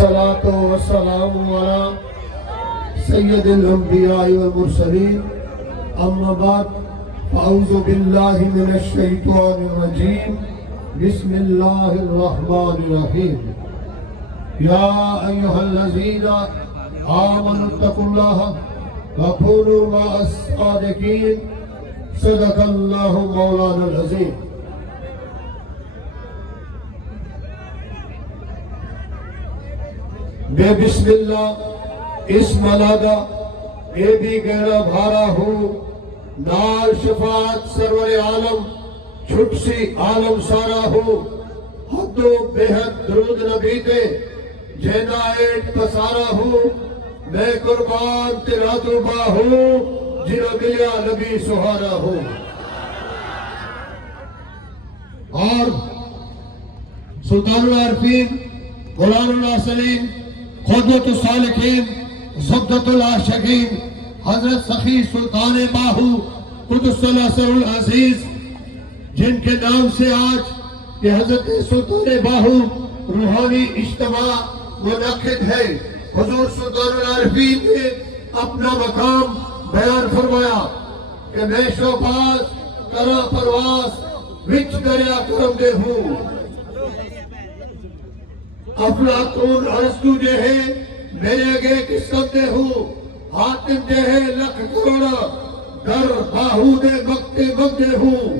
والصلاة والسلام على سید الانبیاء والمرسلین اما بعد فاعوذ باللہ من الشیطان الرجیم بسم اللہ الرحمن الرحیم یا ایہا الذین آمنوا اتقوا اللہ وکونوا مع الصادقین صدق اللہ مولانا العظیم۔ میں بسم اللہ اس ملادہ اے بھی گہرا بھارا ہوں نال شفاعت سرور عالم چھٹ سی عالم سارا ہوں حد و بہت درود نبی دے جینا ایٹ پسارا ہوں میں قربان تیرا توبہ ہوں جنہوں ملیا نبی سہارا ہوں۔ اور سلطان العارفین غلام العاصلین قدوۃ الصالحین زبدۃ العاشقین حضرت سخی سلطان باہو قدس الاسر العزیز جن کے نام سے آج یہ حضرت سلطان باہو روحانی اجتماع منعقد ہے، حضور سلطان العارفین نے اپنا مقام بیان فرمایا کہ میں شوباز کرا پرواز وچ دریا کرم دے ہوں۔ افلاطون ارسطو دے ہے میرے اگے کس کم دے ہوں، حاتم دے ہے لکھ کروڑا در باہو دے مکتے مکتے ہوں۔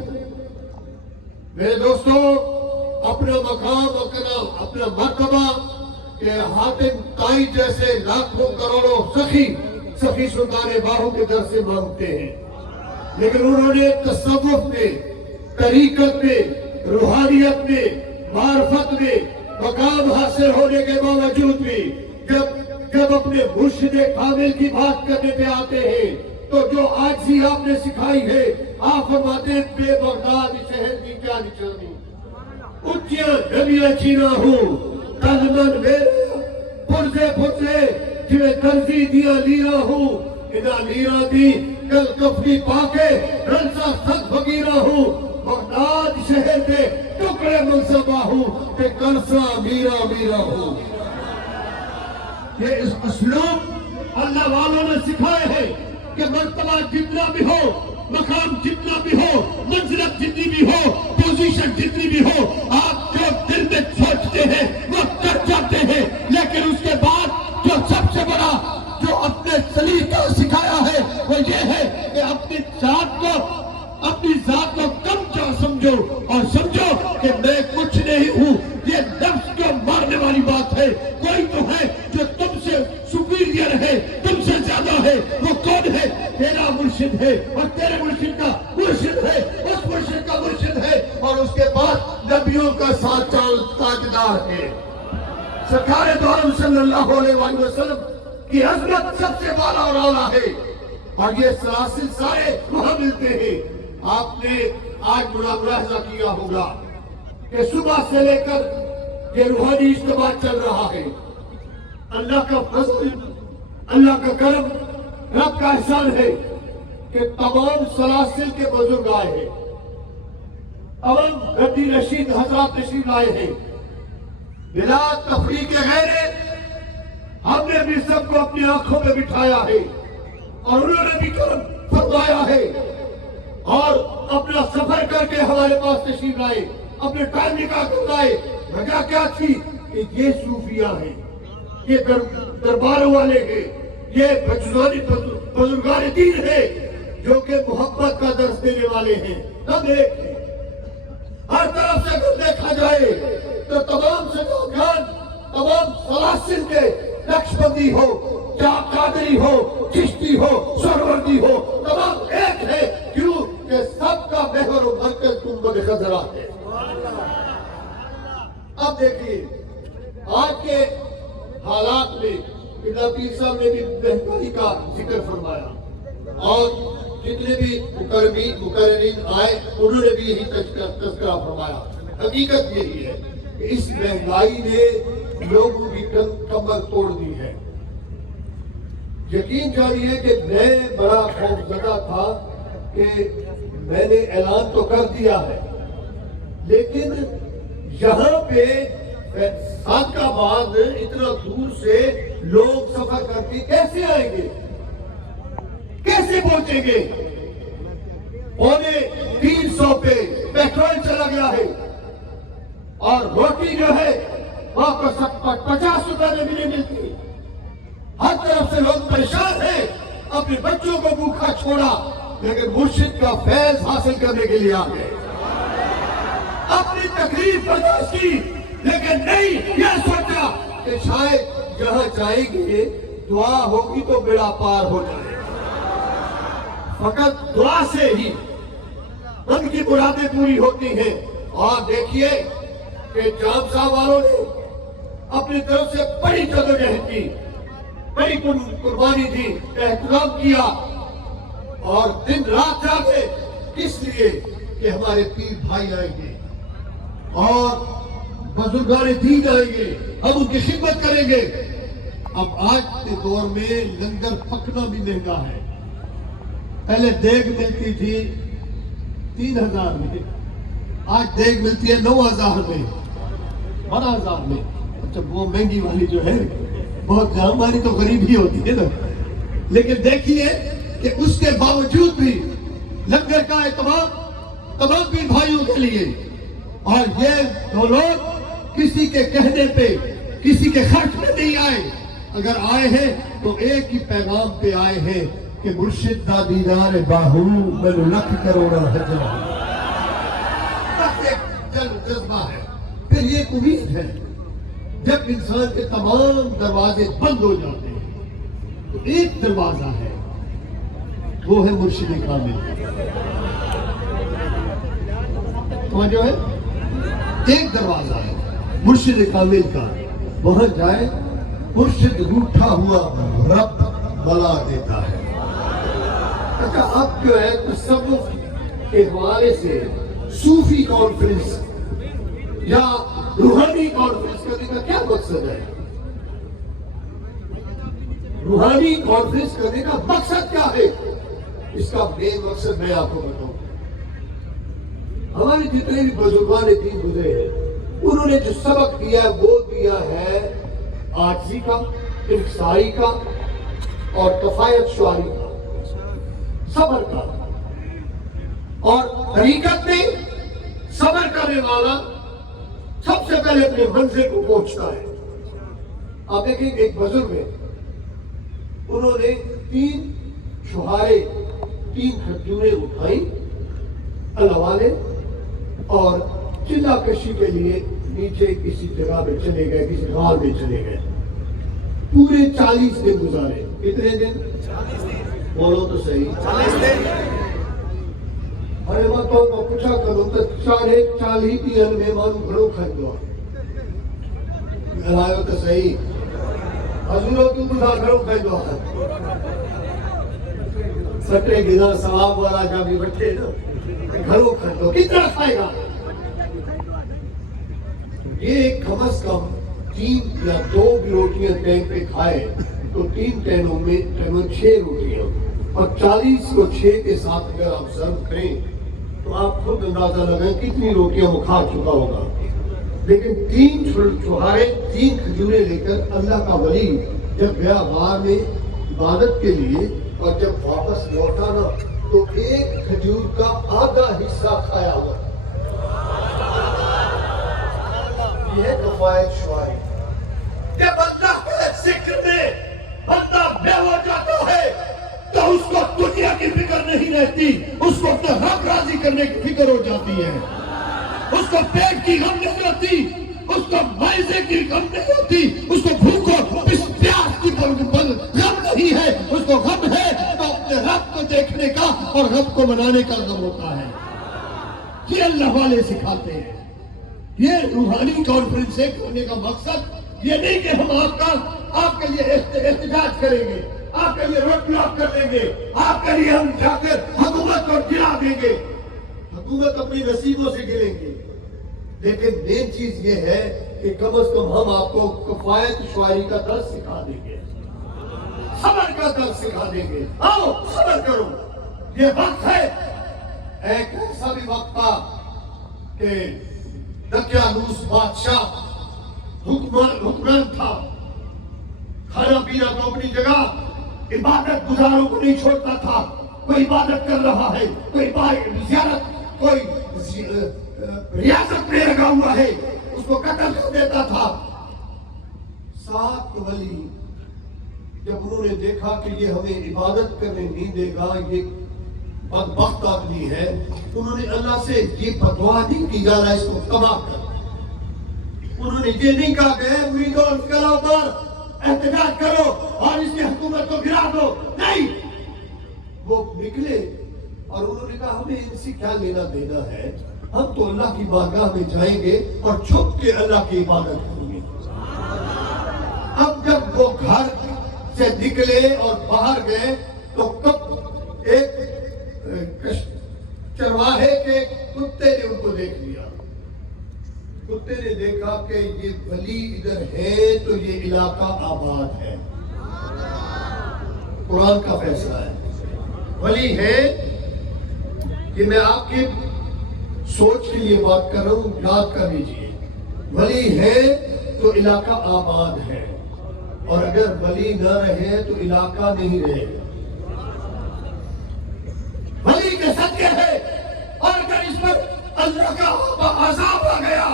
میرے دوستو اپنا مقام اپنا مرتبہ کہ حاتم تائی جیسے لاکھوں کروڑوں سخی سلطان باہو کے در سے مانگتے ہیں، لیکن انہوں نے تصوف میں، طریقت میں، روحانیت میں، معرفت میں مقام حاصل ہونے کے باوجود بھی جب اپنے مرشد کامل کی بات کرنے پہ آتے ہیں تو جو عاجزی آپ نے سکھائی ہے آپ فرماتے ہیں بے بغداد شہر کی کیا نشانی، اچھیاں نبیاں چینا ہوں تن من میرا پرزے جویں درزی دیا لیرا ہوں ادا لیرا دی کل کفنی پاکے رنسا ست فقیرہ ہوں بغداد شہر دے ٹکڑے منصبہ ہوں کہ کرسا میرا ہوں۔ یہ اس اسلوب اللہ والوں نے سکھائے ہیں کہ مرتبہ جتنا بھی ہو، مقام جتنا بھی ہو، منزلت جتنی بھی ہو، پوزیشن جتنی بھی ہو، آپ جو دل میں سوچتے ہیں وہ کر جاتے ہیں، لیکن اس کے بعد جو سب سے بڑا جو اپنے سلیقہ سکھایا ہے وہ یہ ہے کہ اپنی ذات کو کم کیا سمجھو اور سمجھو کہ میں کچھ نہیں ہوں۔ یہ نفس کو مارنے والی بات ہے، کوئی تو ہے جو تم سے سپیریئر ہے، تم سے زیادہ ہے، وہ کون ہے؟ تیرا مرشد ہے اور تیرے مرشد کا مرشد ہے، اس مرشد کا مرشد ہے اور اس کے بعد نبیوں کا ساتھ تاجدار ہے۔ سرکار دو عالم صلی اللہ علیہ وآلہ وسلم کی عظمت سب سے بالا اور اعلیٰ ہے اور یہ سلاسل سارے وہاں ملتے ہیں۔ آپ نے آج بڑا ملاحظہ کیا ہوگا کہ صبح سے لے کر یہ روحانی اجتماع چل رہا ہے۔ اللہ کا فضل، اللہ کا کرم، رب کا احسان ہے کہ تمام سلاسل کے بزرگ آئے ہیں، تمام گدی رشید حضرات تشریف لائے ہیں، بلا تفریق غیر ہم نے بھی سب کو اپنی آنکھوں میں بٹھایا ہے اور انہوں نے بھی کرم فرمایا ہے اور اپنا سفر کر کے ہمارے پاس تشریف لائے، اپنے ٹائم نکال کر لائے۔ وجہ کیا تھی کہ یہ صوفیاء ہیں، یہ درباروں والے ہیں، یہ بزرگان دین ہیں جو کہ محبت کا درس دینے والے ہیں۔ تب ایک ہر طرف سے اگر دیکھا جائے تو تمام سجادگان، تمام سلاسل کے نقش بندی ہو، قادری ہو، چشتی ہو، سروردی ہو، تمام ایک ہے۔ کیوں کہ سب کا محور و مرکز گنبد خضرا ہے۔ اب دیکھیے آج کے حالات میں پیر صاحب نے بھی مہنگائی کا ذکر فرمایا اور جتنے بھی مقررین آئے انہوں نے بھی یہی تذکرہ فرمایا۔ حقیقت یہی ہے کہ اس مہنگائی نے لوگوں کی کمر توڑ دی ہے۔ یقین جانیے کہ میں بڑا خوفزدہ تھا کہ میں نے اعلان تو کر دیا ہے لیکن یہاں پہ صادقہ بعد اتنا دور سے لوگ سفر کر کے کیسے آئیں گے، کیسے پہنچیں گے؟ 350 پہ پیٹرول چلا گیا ہے اور روٹی جو ہے وہاں پر 50 روپے میں بھی نہیں ملتی. ہر طرف سے لوگ پریشان ہیں، اپنے بچوں کو بھوکا چھوڑا لیکن مرشد کا فیض حاصل کرنے کے لیے آ گئے. اپنی تکلیف برداشت کی لیکن نہیں یہ سوچا کہ شاید جہاں جائیں گے دعا ہوگی تو بیڑا پار ہو جائے. فقط دعا سے ہی ان کی مرادیں پوری ہوتی ہیں. اور دیکھیے کہ جام صاحب والوں نے اپنی طرف سے بڑی جدوجہد کی، بڑی قربانی دی، احترام کیا اور دن رات جاگے اس لیے کہ ہمارے پیر بھائی آئیں گے اور بزرگان دین آئیں گے، ہم ان کی خدمت کریں گے. اب آج کے دور میں لنگر پکنا بھی مہنگا ہے. پہلے دیگ ملتی تھی 3000 میں، آج دیگ ملتی ہے 9000 میں، 12000 میں. اچھا وہ مہنگی والی جو ہے بہت ہماری تو غریب ہی ہوتی ہے نا. لیکن دیکھیے کہ اس کے باوجود بھی لنگر کا اہتمام تمام پیر بھائیوں کے لیے. اور یہ دو لوگ کسی کے کہنے پہ کسی کے خرچ میں نہیں آئے. اگر آئے ہیں تو ایک ہی پیغام پہ آئے ہیں کہ مرشد دا دینار باہو میں لکھ کروڑا حجر. بس ایک جذبہ ہے. پھر یہ ایک امید ہے جب انسان کے تمام دروازے بند ہو جاتے ہیں تو ایک دروازہ ہے، وہ ہے مرشد کامل. تو جو ہے ایک دروازہ ہے مرشد کامل کا، وہاں جائے مرشد روٹھا ہوا رب بلا دیتا ہے. اچھا اب جو ہے تصوف کے حوالے سے صوفی کانفرنس یا روحانی کانفرنس کرنے کا کیا مقصد ہے؟ روحانی کانفرنس کرنے کا مقصد کیا ہے؟ اس کا مین مقصد میں آپ کو بتاؤں. ہمارے جتنے بھی بزرگان دین گزرے ہیں انہوں نے جو سبق دیا ہے وہ دیا ہے عاجزی کا، انکساری کا اور کفایت شعاری کا، صبر کا. اور حقیقت میں صبر کرنے والا سب سے پہلے اپنے منزل کو پہنچتا ہے. آپ دیکھیں ایک بزرگ ہے، انہوں نے 3 چھہارے 3 کھجوریں اٹھائی اللہ والے اور چلا کشی کے لیے نیچے کسی جگہ میں چلے گئے، کسی غار میں چلے گئے. پورے 40 دن گزارے. کتنے دن؟ بولو تو صحیح. 40 دن. ارے میں تو پوچھا کروں تو 40 دن میں مانو گھڑوں کھڑ گیا. ملائیو تو صحیح. حضوروں تو بڑھا گھڑوں کھڑ گیا. سٹے گنا ثواب والا جب بھی بٹھے نا گھروں کھڑ گیا. کتنا کھائے گا؟ یہ کم از کم 3 یا 2 بھی روٹیاں ٹائم پہ کھائے تو 3 ٹائموں میں 6 روٹیاں اور 40 کو 6 کے ساتھ اگر آپ سرو کریں تو آپ خود اندازہ لگائیں کتنی روٹیاں وہ کھا چکا ہوگا. لیکن 3 چھہارے 3 کھجوریں لے کر اللہ کا ولی جب گیا غار میں عبادت کے لیے اور جب واپس لوٹا نا تو ایک کھجور کا آدھا حصہ کھایا ہوا. یہ ہے کفایت شعاری. جب اللہ کے ذکر میں بندہ بے ہو جاتا ہے تو اس کو دنیا کی فکر نہیں رہتی، اس کو اپنے حق راضی کرنے کی فکر ہو جاتی ہے. اس کو پیٹ کی غم نہیں ہوتی، اس کو معدے کی غم نہیں ہوتی، اس کو بھوکو پیاس کی غم نہیں ہے. اس کو غم ہے تو اپنے رب کو دیکھنے کا اور رب کو منانے کا غم ہوتا ہے. یہ اللہ والے سکھاتے ہیں. یہ روحانی کانفرنس کرنے کا مقصد یہ نہیں کہ ہم آپ کے لیے احتجاج کریں گے، آپ کے لیے روڈ بلاک کر دیں گے، آپ کے لیے ہم جا کر حکومت کو گرا دیں گے. حکومت اپنی نصیبوں سے گریں گے. لیکن مین چیز یہ ہے کہ کم از کم ہم آپ کو کفایت شعاری کا درس سکھا دیں گے، صبر کا درس سکھا دیں گے. آؤ صبر کرو. یہ وقت ہے، ایک ایسا بھی وقت تھا کہ دقیانوس بادشاہ حکمران تھا. کھانا پینا تو اپنی جگہ, عبادت گزاروں کو نہیں چھوڑتا تھا. کوئی عبادت کر رہا ہے, کوئی زیارت, کوئی ریاست میں لگا ہوا ہے, اس کو قتل کر دیتا تھا. 7 ولی جب انہوں نے دیکھا کہ یہ ہمیں عبادت کرنے نہیں دے گا, یہ بدبخت آدمی ہے, انہوں نے اللہ سے یہ بدعا نہیں کی یا اللہ اس کو تباہ کر. انہوں نے یہ نہیں کہا کہ مریدوں انقلاب پر احتجاج کرو اور اس کی حکومت کو گرا دو, نہیں. وہ نکلے اور انہوں نے کہا ہمیں ان سے کیا لینا دینا ہے, ہم تو اللہ کی بارگاہ میں جائیں گے اور چھپ کے اللہ کی عبادت کریں گے. اب جب وہ گھر سے نکلے اور باہر گئے تو کب ایک چرواہے کے کتے نے ان کو دیکھ لیا. کتے نے دیکھا کہ یہ ولی ادھر ہے تو یہ علاقہ آباد ہے. قرآن کا فیصلہ ہے, ولی ہے. یہ میں آپ کی سوچ کے لیے بات کر رہا ہوں, یاد کر لیجیے. ولی ہے تو علاقہ آباد ہے, اور اگر ولی نہ رہے تو علاقہ نہیں رہے گا. ولی کے صدقے ہے, اور اگر اس پر اللہ کا عذاب آ گیا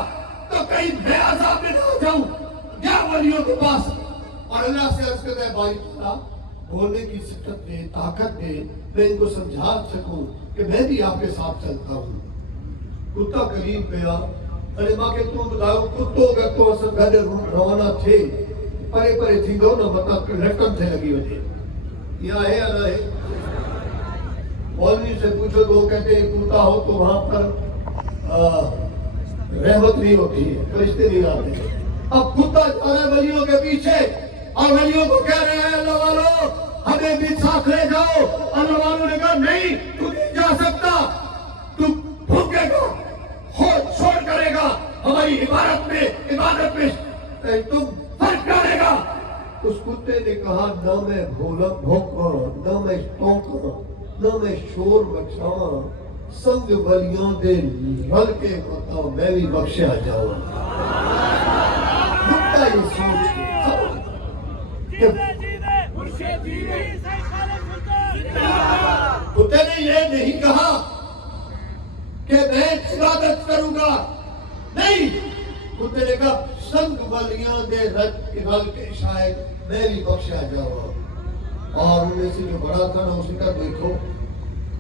تو کہیں میں عذاب میں نہ جاؤں. کیا ولیوں کے پاس اور اللہ سے عرض کرتا ہے بھائی تعالیٰ بولنے کی سکت دے, طاقت دے, میں ان کو سمجھا سکوں کہ میں بھی آپ کے ساتھ چلتا ہوں. کتا قریب گیا, ارے ماں کہ تم بتاؤ کتوں کا تو اصل گھر روانہ تھے پرے پرے تھی دو نا بتا رقم تھے لگی وجہ یہاں ہے یا نہ ہے. مولوی سے پوچھو تو وہ کہتے ہیں کتا ہو تو وہاں پر رحمت نہیں ہوتی ہے, فرشتے نہیں آتے. اب کتا جا رہا ہے ولیوں کے پیچھے اور ولیوں کو کہہ رہے ہیں اللہ والو ہمیں بھی ساتھ لے جاؤ. اللہ والوں نے کہا نہیں تو نہیں جا سکتا, تو بھوکے گا, خود چھوڑ کرے گا, ہماری عبادت میں تم فرق ڈالے گا. اس کتے نے کہا نہ میں بھوکا, نہ میں ٹونکا, نہ میں شور مچاواں, سنگ ولیوں دے رل کے بتاؤ میں بھی بخشا جاؤں. کتا یہ سوچ کتے نے یہ نہیں کہا کہ میں عبادت کروں گا, نہیں. کتے نے کہا سنگ ولیاں دے رل کے شاید میں بھی بخشا جاؤں. اور ان میں سے جو بڑا تھا نا اس نے کہا دیکھو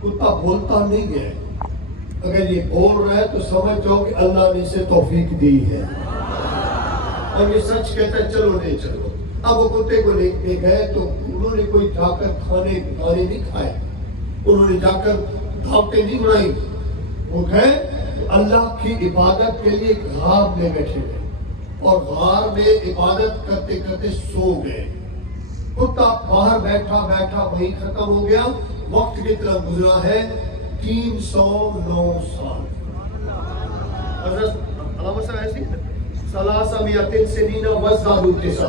کتا بولتا نہیں ہے, اگر یہ بول رہا ہے تو سمجھ جاؤ کہ اللہ نے اسے توفیق دی ہے اور یہ سچ کہتا ہے چلو نہیں چلو. اب وہ کتے کو لے گئے تو انہوں نے کوئی جا کر کھانے نہیں کھائے, انہوں نے جا کر دعوتیں نہیں بنائی. وہ گئے اللہ کی عبادت کے لیے غار میں بیٹھے گئے اور غار میں عبادت کرتے کرتے سو گئے. کتا باہر بیٹھا وہی ختم ہو گیا. وقت کی طرح گزرا ہے 309 سال. حضرت علامہ صاحب ایسی ثلاثہ میاتن سنین وزدادوا تسعا,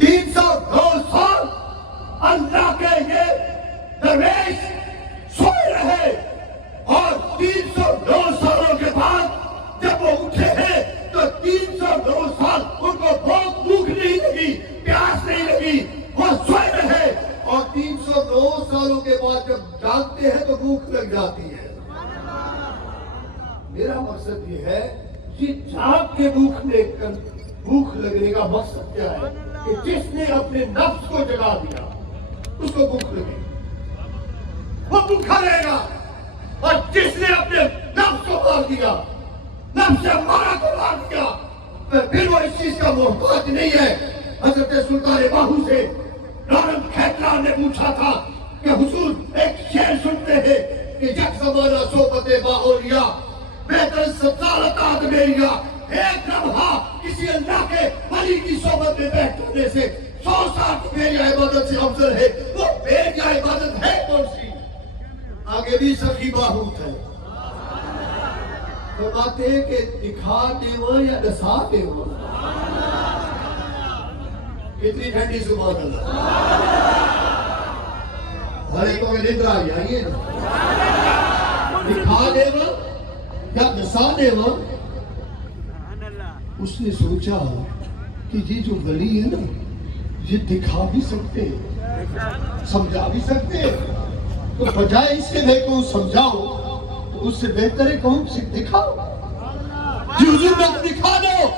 309 سال اللہ کے یہ درویش سوئے رہے, اور 309 سالوں کے بعد جب وہ اٹھے ہیں تو 309 سال ان کو بہت بھوک نہیں لگی, پیاس نہیں لگی, وہ سوئے رہے. اور 309 سالوں کے بعد جب جاگتے ہیں تو بھوک لگ جاتی ہے. میرا مقصد یہ ہے کہ جاگ کے بھوک لگنے کا مقصد کیا ہے کہ جس نے اپنے نفس کو جگا دیا اس کو بھوک لگے, وہ بھوکا رہے گا. اور جس نے اپنے نفس کو مار دیا, نفس سے مارا کو مار دیا, پھر وہ اس چیز کا محتاج نہیں ہے. حضرت سلطان باہو سے نارم کھیتران نے پوچھا تھا کہ حضور ایک شعر سنتے ہیں کہ یک زمانہ صحبت با اولیاء بہتر سزالت آدمیریا, ایک لمحہ کسی اللہ کے ولی کی صحبت میں بیٹھنے سے 100 سال میری عبادت سے افضل ہے. وہ میری عبادت ہے کون سی؟ آگے بھی سخی باہو تھے, فرماتے ہیں کہ دکھا دیواں یا دسا دیواں. کتنی ٹھنڈی زبان اللہ. بھائی کو میں نندر آئی آئیے نا, دکھا دیواں یا دسا دیواں. اس نے سوچا کہ یہ جو ولی ہے نا یہ دکھا بھی سکتے سمجھا بھی سکتے، تو بجائے اس کے میں کو سمجھاؤ تو اس سے بہتر ہے کون سے دکھاؤ، جی حضور میں دکھا دو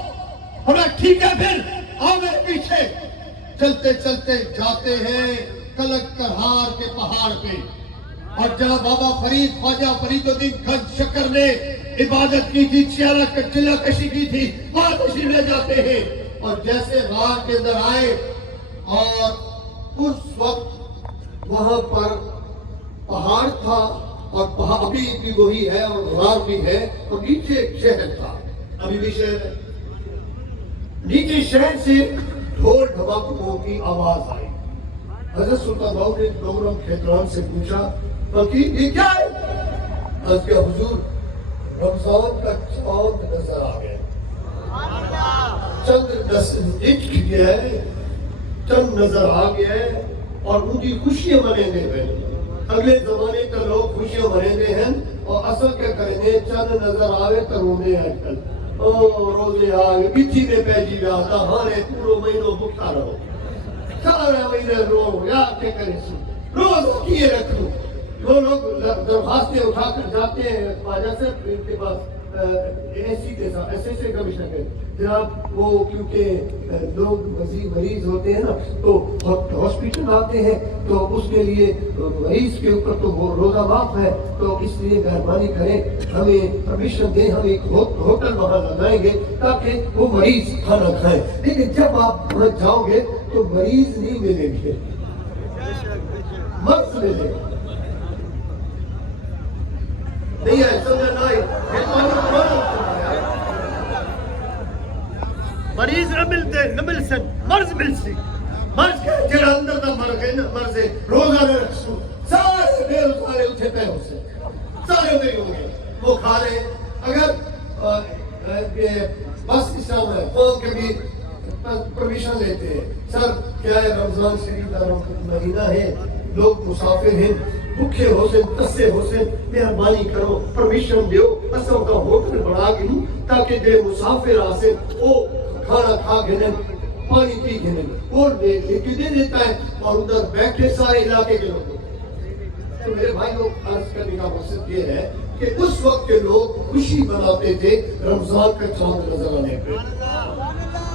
ہمیں، ٹھیک ہے پھر آؤ میرے پیچھے۔ چلتے چلتے جاتے ہیں کلک کرہار کے پہاڑ پہ، اور جہاں بابا فرید خواجہ فرید الدین گنج شکر نے عبادت کی تھی، چلہ کشی کی تھی، وہاں کشی لے جاتے ہیں، اور جیسے غار کے اندر آئے اور اس وقت وہاں پر پہاڑ تھا، اور ابھی بھی وہی ہے اور غار بھی ہے، اور نیچے ایک شہر تھا، ابھی بھی شہر ہے، نیچے شہر سے ڈھول ڈھماکوں کی آواز آئی۔ حضرت سلطان باہو نے ڈوگرم کھیتران سے پوچھا فقیر یہ کیا ہے؟ اس کے حضور رمضان کا چاند نظر آ گیا، چند اچھ گیا ہے، چند نظر آ گیا ہے، اور ان کی خوشیاں منیندے ہیں۔ اگلے زمانے کا لوگ خوشیاں منیندے ہیں، اور اصل کیا کریں گے، چند نظر آوے تو رونے آج کل، روزے آگے بیچی میں پیجی جاتا، ہانے پورو مہینوں بکتا رہو، سارا مہینہ رو، یا کیا کریں سو روز کیے رکھ لو۔ وہ لوگ درخواستیں اٹھا کر جاتے ہیں خواجہ سے، ان کے پاس ایسے کمشنر کے جناب، وہ کیونکہ لوگ مریض ہوتے ہیں نا تو ہاسپٹل آتے ہیں، تو اس کے لیے مریض کے اوپر تو وہ روزہ معاف ہے، تو اس لیے مہربانی کریں ہمیں پرمیشن دیں، ہم ایک ہوٹل وہاں لگائیں گے تاکہ وہ مریض کھانا کھائیں۔ لیکن جب آپ وہاں جاؤ گے تو مریض نہیں ملیں گے، مرض ملے گا، نہیں ہے سمجھا نہیں، مریض نہ ملتے نہ مل سن، مرض مل سی، مرض کیا جڑا اندر دا مرض ہے، روزہ نہ رکھسو، سارے بے روزگارے اٹھے پہ ہو سے، سارے نہیں ہوں گے، وہ کھا رہے ہیں۔ اگر بس اسلام ہے قوم کے بھی پرمیشن لیتے ہیں، سر کیا ہے رمضان شریف کا مہینہ ہے، لوگ مسافر ہیں، بھوکے ہو سے، تسے ہو سے، مہربانی کرو پرمیشن دیو، اصل کا ہوٹل بڑھا گئی تاکہ دے مسافر آسے وہ کھانا کھا گنے، پانی پی گنے، اور دے کے دیتا ہے، اور ادھر بیٹھے سارے علاقے کے لوگ۔ تو میرے بھائی لوگ عرض کرنے کا مقصد یہ ہے کہ اس وقت کے لوگ خوشی مناتے تھے رمضان کا چاند نظر آنے پہ۔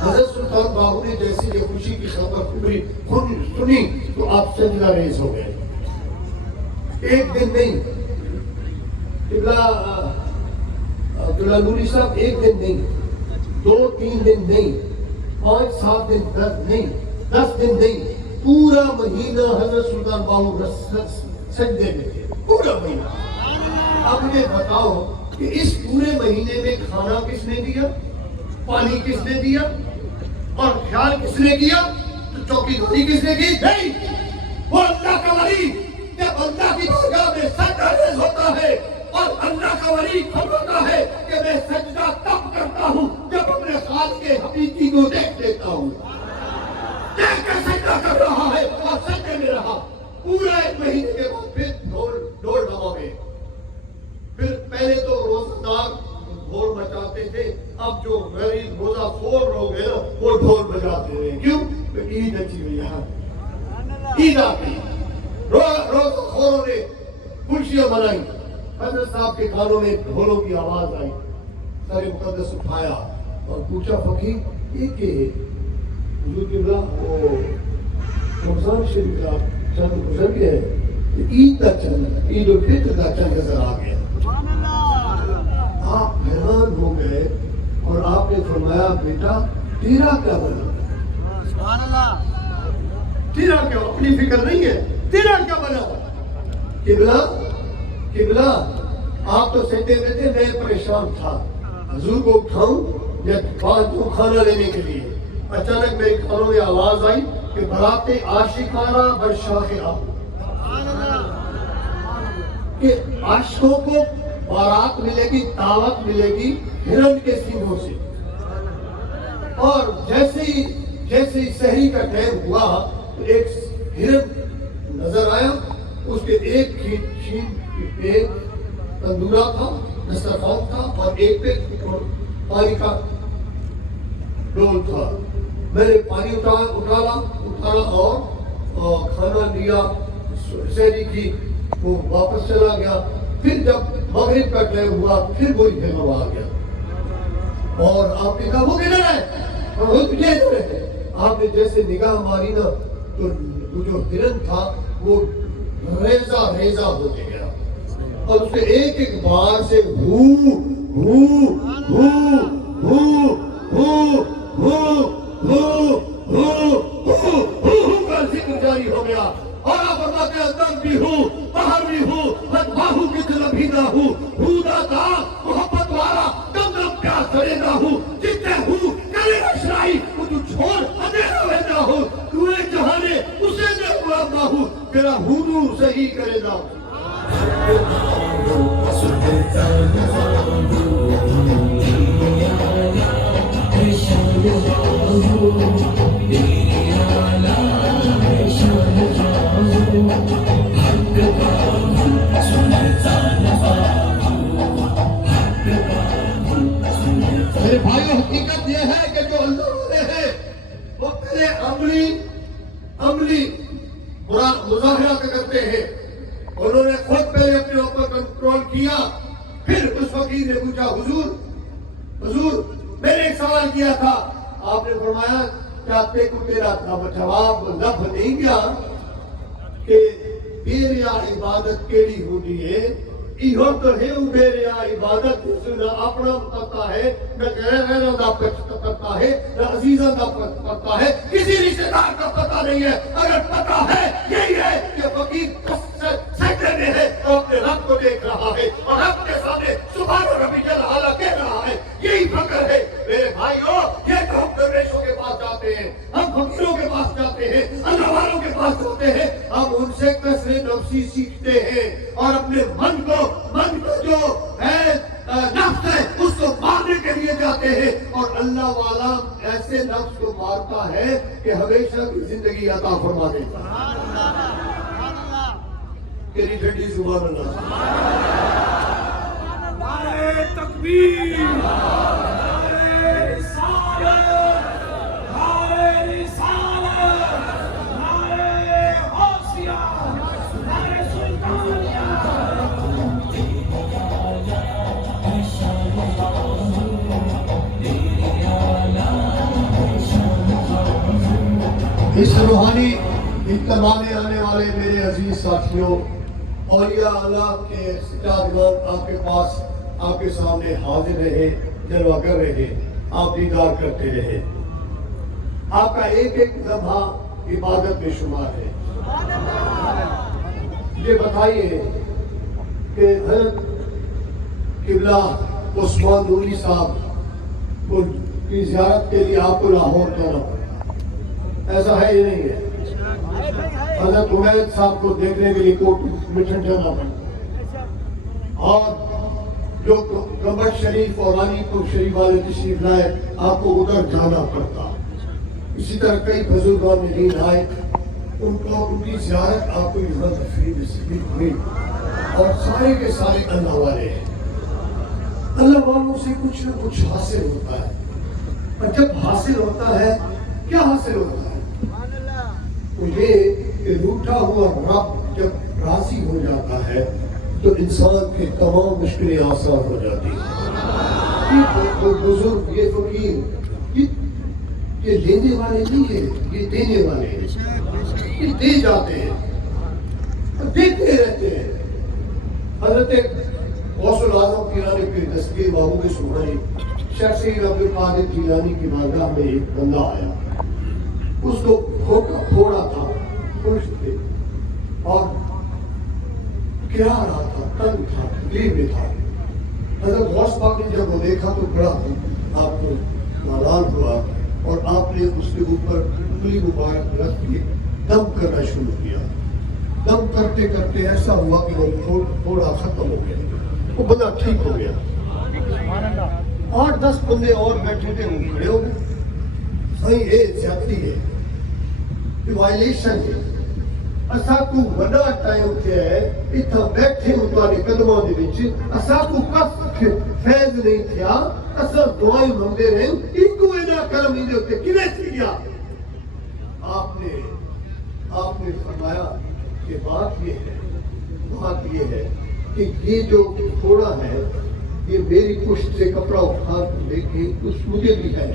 حضرت سلطان باہو نے جیسے یہ خوشی کی خبر سنی تو آپ سجدہ ریز ہو گئے۔ ایک دن نہیں، عبداللہ نوری صاحب، ایک دن نہیں، 2-3 دن نہیں، 5-7 دن، 10 نہیں، 10 دن نہیں، پورا مہینہ حضرت سلطان باہو سجدے میں تھے، پورا مہینہ۔ اب مجھے بتاؤ کہ اس پورے مہینے میں کھانا کس نے دیا، پانی کس نے دیا، اور خیال کس نے کیا، تو چوکی داری کس نے کی؟ نہیں، وہ اللہ کا ولی جب اللہ کی بارگاہ میں سجدہ ریز ہوتا ہے، اور اللہ کا ولی فرماتا ہے کہ میں سجدہ تب کرتا ہوں جب اپنے خالق کے حقیقی کو دیکھ لیتا ہوں، دیکھ کر سجدہ کر رہا ہے اور سجدے میں رہا۔ پورا ایک مہینے کے بعد پھر ڈھول ڈھما گئے، پھر پہلے تو روزہ دار ڈھول بجاتے تھے، اب جو غریب روزہ خور لوگ ہیں نا وہ ڈھول بجاتے ہیں، کیوں؟ عید اچھی ہوئی ہے، عید آ گئی، روزہ خوروں نے خوشیاں منائی۔ حضرت صاحب کے کانوں میں ڈھولوں کی آواز آئی، سر مقدس اٹھایا اور پوچھا فقیر یہ کہ حضور قبلہ وہ رمضان شریف کا چند گزر گیا ہے، عید کا چند، عید الفطر کا چند نظر آ گیا۔ آپ حیران ہو گئے اور آپ نے فرمایا بیٹا تیرا کیا بنا؟ سبحان اللہ، تیرا کیا، اپنی فکر نہیں ہے، تیرا کیا بنا؟ قبلہ آپ تو سجدے میں تھے، میں پریشان تھا، حضور کو اٹھاؤں یا پانچوں کھانا لینے کے لیے، اچانک میرے کانوں میں آواز آئی کہ برات عاشقانہ برشاخ آپ، کہ عاشقوں کو بارات ملے گی، دعوت ملے گی ہرن کے سینگوں سے۔ اور جیسے ہی سحری کا ٹائم ہوا تو ایک ہرن نظر آیا، اس کے ایک تندورہ تھا، دسترخوان تھا، اور ایک پہ پانی کا ڈول تھا، میں نے پانی اٹھانا اور کھانا لیا، سحری کی، وہ واپس چلا گیا. پھر جب مغرب کا ٹائم ہوا پھر وہی پھیلا آ گیا اور آپ نے کہا وہ کدھر ہے؟ آپ نے جیسے نگاہ ماری نا تو وہ جو ہرن تھا وہ ریزہ ہوتے گیا اور اس نے ایک ایک بار سے ہو ہو ہو ہو ہو ہو ہو ہو کا ذکر جاری ہو گیا. اور آپ فرماتے ہیں اندر بھی ہوں باہر بھی ہوں بدباہو کی طرف بھی نہ ہوں نہ محبت والا دم دم پیاس کرے نہ ہوں جتنے ہوں کرے اشرائی وہ تو چھوڑ اندھیرا میں نہ ہوں دوئے جہانے اسے نہ ہوا نہ ہوں میرا ہونو صحیح کرے نہ ہوں. میرے بھائیوں، حقیقت یہ ہے کہ جو اللہ والے ہیں وہ پہلے عملی مظاہرہ کرتے ہیں. انہوں نے خود پہلے اپنے اوپر کنٹرول کیا. پھر اس فقیر نے پوچھا حضور میں نے ایک سوال کیا تھا. آپ نے فرمایا کیا کو تیرا جواب لفظ نہیں گیا کہ بیریا عبادت کیڑی ہوتی ہے؟ یہ تو ہے بیریا عبادت جس نہ اپنا پتا ہے نہ غیروں کا پتا ہے نہ عزیزوں کا پتا ہے کسی رشتے دار کا پتا نہیں ہے. اگر پتا ہے یہی ہے کہ فقیر سجدے میں ہے اور اپنے رب کو دیکھ رہا ہے اور رب کے سامنے سبحان ربی جل اعلیٰ کہہ رہا ہے. یہی فکر ہے میرے بھائیوں. یہ تو ہم درویشوں کے پاس جاتے ہیں، ہم فقیروں کے پاس جاتے ہیں، اللہ والوں کے پاس جاتے ہیں، ہم ان سے کثرت نفسی سیکھتے ہیں اور اپنے من کو جو ہے نفس ہے اس کو مارنے کے لیے جاتے ہیں. اور اللہ والا ایسے نفس کو مارتا ہے کہ ہمیشہ کی زندگی عطا فرما دیتا ہے. تیری ٹھنڈی زبان اللہ. نعرہ تکبیر، نعرہ رسالت، نعرہ رسالت، نعرہ غوثیہ، نعرہ سلطانیہ. اس روحانی اجتماع میں آنے والے میرے عزیز ساتھیوں، اولیاء اللہ کے سجادگان آپ کے پاس آپ کے سامنے حاضر رہے، جلوہ گر رہے، آپ دیدار کرتے رہے. آپ کا ایک ایک لمحہ عبادت میں شمار ہے. یہ بتائیے کہ حضرت قبلہ عثمان نوری صاحب کی زیارت کے لیے آپ کو لاہور جانا پڑا، ایسا ہے یہ نہیں ہے؟ حضرت عمید صاحب کو دیکھنے کے لیے کوٹ مٹن جانا پڑتا اور جو گنبد شریف اور رانی پور شریف والے تشریف لائے آپ کو ادھر جانا پڑتا. اسی طرح کئی بزرگان دین آئے، ان کی زیارت آپ کو یہاں تفریح ہوئی اور سارے کے سارے اللہ والے ہیں. اللہ والوں سے کچھ نہ کچھ حاصل ہوتا ہے اور جب حاصل ہوتا ہے کیا حاصل ہوتا ہے؟ تو یہ کہ روٹھا ہوا رب جب راضی ہو جاتا ہے تو انسان کی تمام مشکلیں آسان ہو جاتی ہیں. یہ بزرگ، یہ فقیر، یہ لینے والے نہیں ہیں، یہ دینے والے ہیں. یہ دے جاتے ہیں اور دیتے رہتے ہیں. حضرت غوث العظم پیرانی کی دستگیر محبوب سبحانی شیخ سید عبد القادر جیلانی کی بارگاہ میں ایک بندہ آیا. اس کو تھوڑا تھا، خوش تھے اور گرا رہا تھا، تنگ تھا، تکلیف میں تھا. حضرت غوث پاک نے جب وہ دیکھا تو بڑا آپ کو ناراض ہوا اور آپ نے اس کے اوپر انگلی مبارک رکھ کے دم کرنا شروع کیا. دم کرتے کرتے ایسا ہوا کہ وہ تھوڑا ختم ہو گیا، وہ بندہ ٹھیک ہو گیا. 8-10 بندے اور بیٹھے تھے، وہ کھڑے ہو گئے. صحیح ہے، زیادتی ہے، یہ وائلیشن ہے. اساں کو وڈا ٹائم کیا ہے اتھا بیٹھے ہوں تواڈے قدماں دے وچ، اساں کو کف فیض نہیں تھیا، اساں دعائیں منگدے رہے. ایکو اینا کرم ان کے کیویں تھی گیا؟ آپ نے فرمایا کہ بات یہ ہے کہ یہ جو تھوڑا ہے یہ میری پشت سے کپڑا اٹھا لے کے مجھے بھی ہے،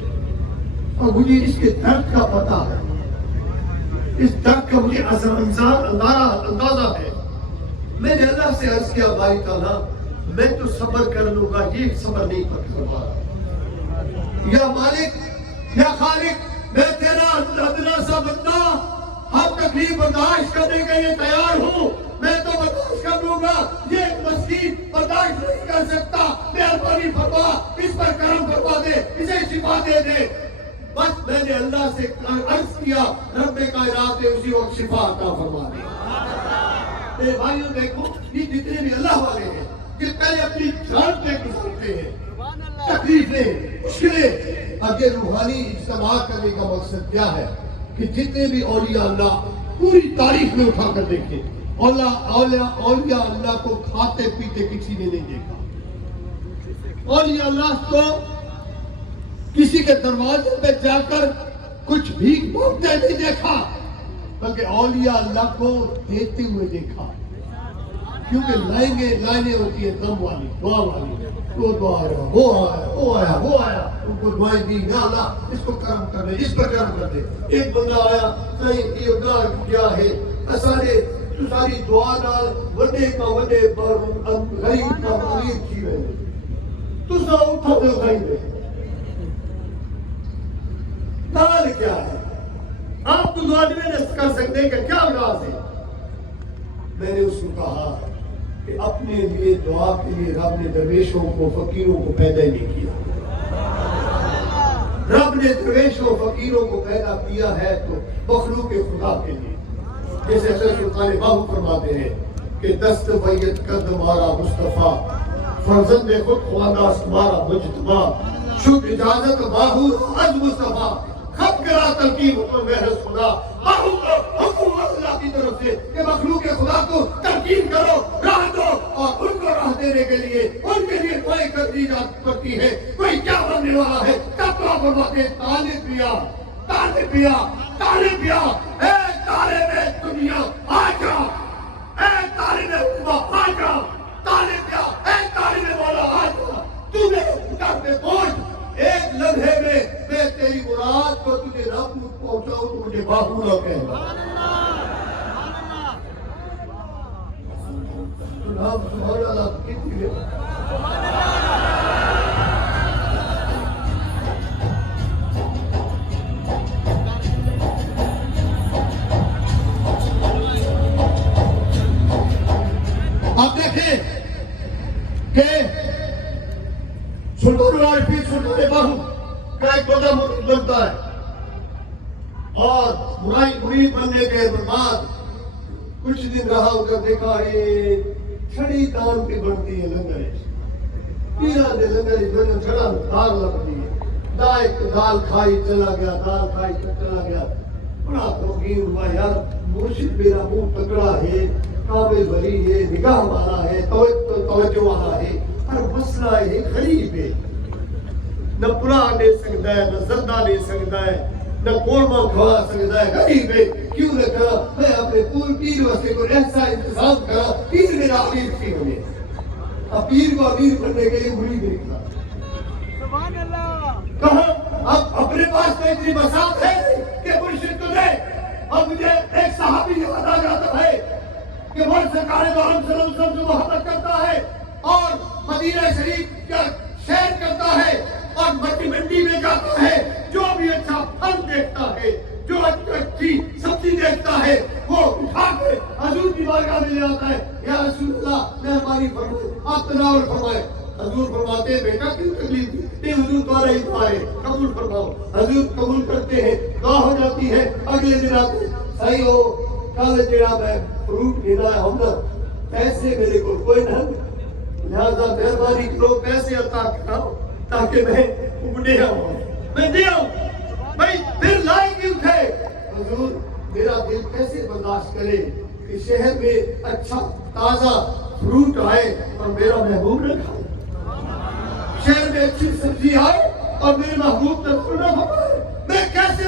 اور مجھے اس کے درد کا پتہ ہے، اس درد کا مجھے اندازہ ہے۔ میں نے اللہ سے عرض کیا باری تعالیٰ میں تو صبر کر لوں گا، یہ صبر نہیں کر پا رہا۔ یا مالک یا خالق میں تیرا ادنا سا بندہ ہر تکلیف برداشت کرنے کے لیے تیار ہوں، میں تو برداشت کر لوں گا، یہ ایک مسکین برداشت نہیں کر سکتا، مہربانی فرما اس پر کرم فرما دے، اسے شفا دے دے۔ بس میں نے اللہ سے عرض کیا، رب کائنات نے اسی وقت شفا عطا فرما دی۔ میرے بھائیوں دیکھو یہ جتنے بھی اللہ والے ہیں کہ پہلے اپنی جان پہ گزرتے ہیں تکلیفیں مشکلیں، آگے روحانی اجتماع کرنے کا مقصد کیا ہے کہ جتنے بھی اولیاء اللہ پوری تاریخ میں اٹھا کر دیکھیں، اولیاء اللہ کو کھاتے پیتے کسی نے نہیں دیکھا، اولیاء اللہ کو کسی کے دروازے پہ جا کر کچھ بھیک مانگتے نہیں دیکھا، بلکہ اولیاء اللہ کو دیتے ہوئے دیکھا، کیونکہ لائنیں ہوتی ہیں دم والی، دعا والی، وہ دعا آیا، وہ آیا، ان کو دعائیں دی، یا اللہ اس کو کرم کر دے، اس پر کرم کر دے۔ ایک بندہ آیا نہیں یہ گناہ کیا ہے، ساری دعا نال وڈے غریب کا امیر تھی ویندے، تساں اٹھا دے کھائیندے، نال کیا ہے؟ آپ تو دعا نہیں کر سکتے کہ کیا راز ہے؟ میں نے اس کو کہا کہ اپنے لیے دعا کے لیے رب نے درویشوں کو فقیروں کو پیدا ہی نہیں کیا، رب نے درویشوں فقیروں کو پیدا کیا ہے تو مخلوق خدا کے لیے، جیسے حضرت سلطان باہو فرماتے ہیں کہ دست بیت قد مارا مصطفیٰ فرزند خود خواندہ تمہارا مجتبہ، شد اجازت باہو از مصطفیٰ خط کرا تلقین حکم محرز خدا، باہو کو حکم اللہ کی طرف سے کہ مخلوق خدا کو تلقین کرو، راہ دو، اور ان کو راہ دینے کے لیے ان کے لیے دعائیں کر دی جاتی پڑتی ہے۔ کوئی کیا بننے والا ہے؟ تب تو فرماتے ہیں طالب پیا، اے طالب دنیا آ جا، اے طالب عقبہ آ جا، طالب پیا، اے طالب مولا آ جا، تو نے کتاب میں پہنچ، ایک لمحے میں میں تیری مراد کو تجھے رب کو پہنچاؤں تو مجھے باہو نہ کہنا۔ سبحان اللہ کتنی ہے۔ آپ دیکھیں کہ سلطان العارفین سلطان باہو کا ایک بڑا بنتا ہے اور مرید بننے کے بعد کچھ دن رہا ادھر دیکھا یہ چھڑی دان پہ بنتی ہے لنگر، پیرا دے لنگر چھڑا دال لگتی ہے، دال کھائی چلا گیا، چلا گیا، بڑا توقیر ہوا یار مرشد میرا منہ تکڑا ہے، قابل ولی ہے، نگاہ والا ہے، توجہ والا ہے، پر مسئلہ ہے غریب ہے، نہ پورا لے سکتا ہے، نہ زردہ لے سکتا ہے، نہ قورمہ کھوا سکتا ہے، غریب ہے، کیوں نہ کرا میں اپنے پیر واسطے کو ایسا انتظام کرا، پیر میرا امیر تھی ہمیں، اب پیر کو امیر بننے کے لیے مرید نکلا، سبحان اللہ، کہا اب اپنے پاس تو اتنی بساط ہے کہ مرشد کو دے، اب مجھے ایک صحابی یاد آ جاتا ہے کہ وہ سرکار دو عالم صلی اللہ علیہ وسلم سے محبت کرتا ہے اور مدینہ شریف کا سیر کرتا ہے اور منڈی میں جاتا ہے، جو بھی اچھا پھل دیکھتا ہے، جو اچھی سبزی دیکھتا ہے وہ اٹھا کے حضور کی بارگاہ میں لے آتا ہے، یا رسول اللہ مہربانی فرمائے، آپ تناول فرمائے۔ حضور فرماتے ہیں بیٹا کیوں تکلیف دی؟ نہیں حضور دوارا ہی دعائے قبول فرماؤ، حضور قبول کرتے ہیں، دعا ہو جاتی ہے، اگلے دن آتے صحیح ہو کل جڑا میں فروٹ لینا ہے ہم نا پیسے میرے کو کوئی نہ، لہذا مہربانی کرو پیسے عطا کراؤ تاکہ میں دے آؤں، میں دے آؤں بھائی، پھر لائے کیوں تھے؟ حضور میرا دل کیسے برداشت کرے کہ شہر میں اچھا تازہ فروٹ آئے اور میرا محبوب نہ کھائے، شہر میں اچھی سبزی آئے اور میرے محبوب رسول نہ فرمائے، میں کیسے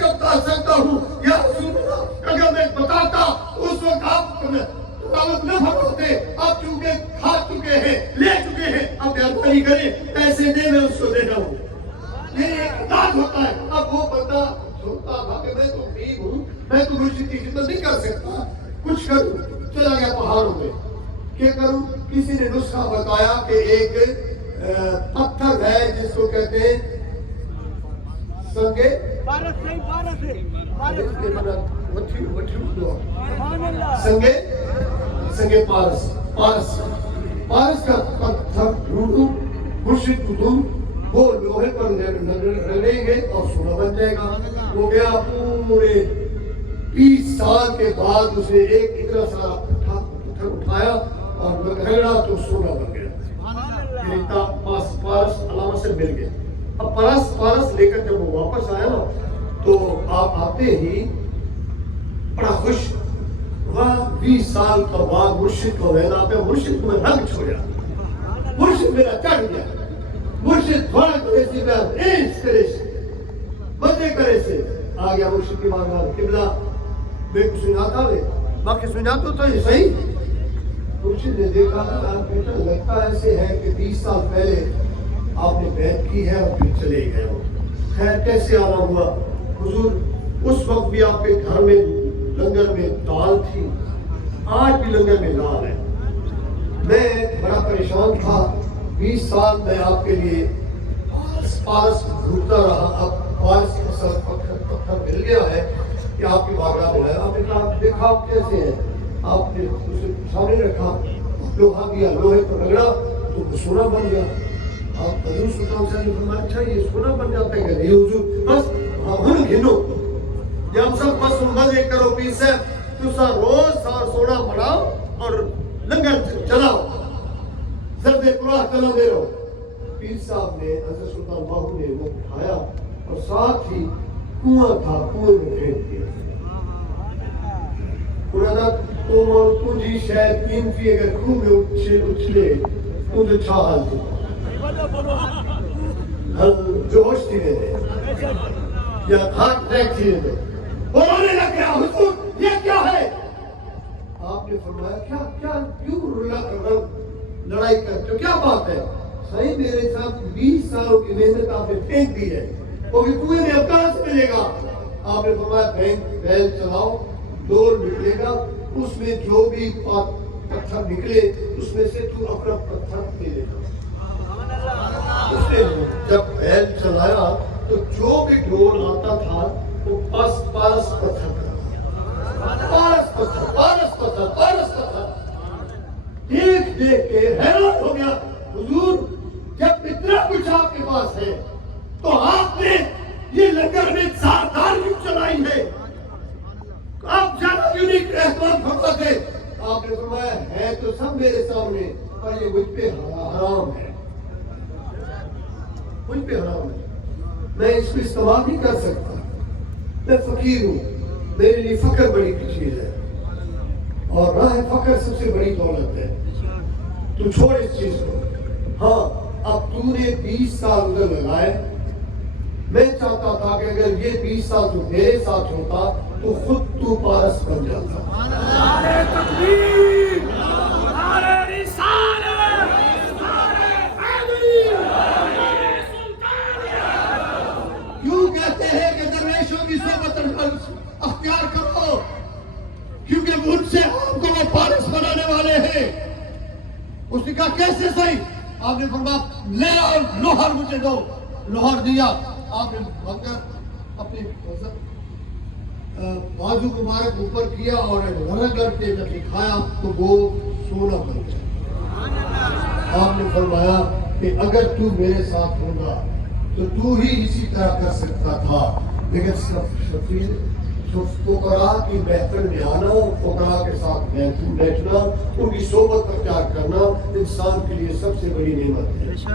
بتا سکتا ہوں یا رسول اللہ؟ اگر میں بتاتا اس وقت آپ تلاوت نہ فرماتے، آپ چونکہ کھا چکے ہیں، لے چکے ہیں، اب مہربانی کریں پیسے دے، میں اس کو دے رہا ہوں۔ یہ ایک انداز ہوتا ہے۔ اب وہ بندہ سنتا تھا کہ میں تو غریب ہوں، میں تو مرشد کی خدمت نہیں کر سکتا، کچھ کروں، چلا گیا پہاڑوں میں۔ کیا کروں؟ کسی نے نسخہ بتایا کہ ایک پتھر ہے جس کو کہتے ہیں سنگے سنگے پارس کا پتھر ڈھونڈوں، مرشد کو دوں، وہ لوہے پر رلیں گے اور سونا بن جائے گا۔ وہ گیا، پورے 20 سال کے بعد اس نے ایک اتنا سارا پتھر اٹھایا اور رگڑا تو سونا بن گیا۔ پارس علامہ سے مل گیا۔ اب پارس لے کر جب وہ واپس آیا نا تو آپ آتے ہی بڑا خوش ہوا۔ 20 سال کا بعد مرشد کو لینا پہ، مرشد کو میں رنگ چھوڑا، مرشد میرا چڑھ گیا، مرشد تھوڑا کرے سی بات ایس کرے سی مزے کرے سے آ گیا مرشد کی بارگاہ۔ قبلہ میں کو سناتا لے باقی سناتا تو یہ صحیح۔ مرشد نے دیکھا کہ بیٹا لگتا ایسے ہے کہ 20 سال پہلے آپ نے بیعت کی ہے اور پھر چلے گئے ہو۔ خیر کیسے آنا ہوا؟ حضور اس وقت بھی آپ کے گھر میں لنگر میں دال تھی، آج بھی لنگر میں دال ہے۔ میں بڑا پریشان تھا، 20 سال میں آپ کے لیے پارس ڈھونڈتا رہا، اب پارس کا سر پتھر مل گیا ہے کہ آپ کی بارگاہ میں ہے۔ آپ نے کہا دیکھا آپ کیسے ہیں؟ آپ نے اسے سامنے رکھا، لوہا دیا، لوہے پر رگڑا تو وہ سونا بن گیا۔ آپ حضور صلی اللہ علیہ وسلم نے فرمایا اچھا یہ سونا بن جاتا ہے کہ نہیں حضور؟ بس ہم گھنو جب سب بس مزے کرو پیر صاحب، تو سا روز سونا بڑھاؤ اور لنگر چلاؤ، زرد قرآن چلا دے رہو۔ پیر صاحب نے حضرت سلطان باہو نے وہ اٹھایا اور ساتھ ہی کنواں تھا، کنویں میں پھینک دیا۔ تو جی شاید قیمتی اگر کنویں میں اچھلے تو جو چھال تھی جوش تھی دے یا ہارٹ اٹیک تھی دے، بولنے لگ گیا حضور یہ کیا ہے؟ آپ نے فرمایا کیا کیوں لڑائی کرتے ہو، کیا بات ہے؟ صحیح میرے ساتھ 20 سالوں کی محنت آپ نے پھینک دی ہے، وہ بھی کنویں میں اب کہاں سے ملے گا؟ آپ نے فرمایا بیل چلاؤ، ڈور نکلے گا، اس میں جو بھی پتھر نکلے اس میں سے تو اپنا پتھر لے لے گا۔ اس نے جب بیل چلایا تو جو بھی ڈور آتا تھا وہ پارس پتھر دیکھ کے حیران ہو گیا۔ حضور جب اتنا کچھ آپ کے پاس ہے تو آپ نے یہ لنگر میں زاردار کیوں چلائی ہے؟ آپ زیادہ کیوں نہیں احترام فرماتے؟ آپ نے فرمایا ہے تو سب میرے سامنے، پر یہ مجھ پہ حرام ہے، مجھ پہ حرام ہے، میں اس کو استعمال نہیں کر سکتا، میں فقیر ہوں، میرے لیے فقر بڑی چیز ہے اور راہ فقر سب سے بڑی دولت ہے۔ تو چھوڑ اس چیز کو۔ ہاں اب تو نے 20 سال ادھر لگائے، میں چاہتا تھا کہ اگر یہ 20 سال تو میرے ساتھ ہوتا تو خود تو پارس بن جاتا۔ نعرہ تکبیر، نعرہ رسالت، نعرہ حیدری، نعرہ سلطانیت۔ کیوں کہتے ہیں کہ درویشوں کی صحبت اختیار کرو؟ کیونکہ ان سے آپ کو وہ پارس بنانے والے ہیں۔ اس نے کہا کیسے صحیح؟ آپ نے فرمایا لے اور لوہر مجھے دو، لوہر دیا۔ آپ نے اپنے بازو مبارک اوپر کیا اور رگڑ کے جب دکھایا تو وہ سونا بن گیا۔ آپ نے فرمایا کہ اگر تو میرے ساتھ ہوگا تو ہی اسی طرح کر سکتا تھا، لیکن فقراء کی محفل میں آنا، فقراء کے ساتھ بیٹھنا، ان کی صحبت اختیار کرنا انسان کے لیے سب سے بڑی نعمت ہے۔